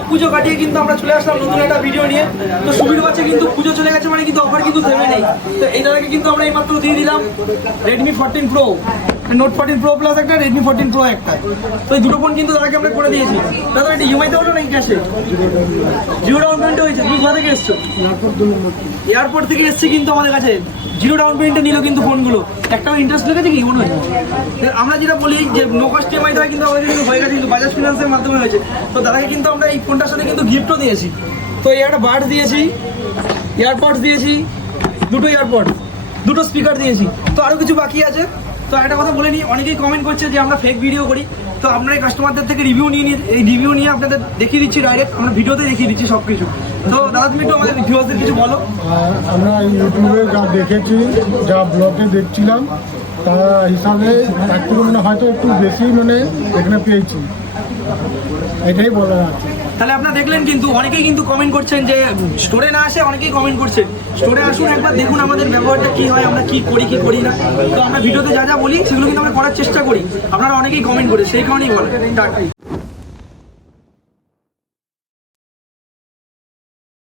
সব পুজো কাটিয়ে কিন্তু আমরা চলে আসলাম নতুন একটা ভিডিও নিয়ে। তো সুবির বাচ্চা কিন্তু পুজো চলে গেছে মানে কিন্তু অফার কিন্তু থেমে নেই। তো এই দাদাকে কিন্তু আমরা এইমাত্র দিয়ে দিলাম Redmi 14 Pro, Note 14 Pro Plus একটা, Redmi 14 Pro একটা। তো এই দুটো ফোন কিন্তু দাদাকে আমরা করে দিয়েছি। দাদা এটা ইএমআইতে হলো নাকি ক্যাশে? জিরো ডাউন পেমেন্টে হয়েছে। তুমি কোথা থেকে এসছো? এয়ারপোর্ট থেকে এসছে কিন্তু আমাদের কাছে। জিরো ডাউন পেমেন্টে নিল কিন্তু ফোনগুলো। একটাও ইন্টারেস্ট লেগেছে কি মনে হয়? আমরা যেটা বলি যে নো কস্ট ইএমআই হয় কিন্তু আমাদের কিন্তু হয়ে গেছে, কিন্তু বাজাজ ফিনান্সের মাধ্যমে হয়েছে। তো দাদাকে কিন্তু আমরা এই ফোনটার সাথে কিন্তু গিফটও দিয়েছি। তো এই একটা বাড দিয়েছি, এয়ারপডস দিয়েছি, দুটো এয়ারপড, দুটো স্পিকার দিয়েছি। তো আরও কিছু বাকি আছে। তো একটা কথা বলে নিই, অনেকেই কমেন্ট করছে যে আমরা ফেক ভিডিও করি। তো আপনারা এই কাস্টমারদের থেকে রিভিউ নিয়ে এই রিভিউ নিয়ে আপনাদের দেখিয়ে দিচ্ছি, ডাইরেক্ট আমরা ভিডিওতে দেখিয়ে দিচ্ছি সব কিছু। তো দাদা তুমি একটু আমাদের ভিউয়ারদের কিছু বলো। আমরা ইউটিউবে যা দেখেছি, যা ব্লগে দেখছিলাম, তার হিসাবে একটু মানে হয়তো একটু বেশি মানে এখানে পেয়েছি, এটাই বলার আছে। তাহলে আপনারা দেখলেন কিন্তু অনেকেই কিন্তু কমেন্ট করছেন যে স্টোরে না আসে, অনেকেই কমেন্ট করছেন স্টোরে আসুন, একবার দেখুন আমাদের ব্যবহারটা কি হয়, আমরা কি করি না। তো আমরা ভিডিওতে যা যা বলি সেগুলো কিন্তু আমরা করার চেষ্টা করি। আপনারা অনেকেই কমেন্ট করে, সেই কারণেই বলেন।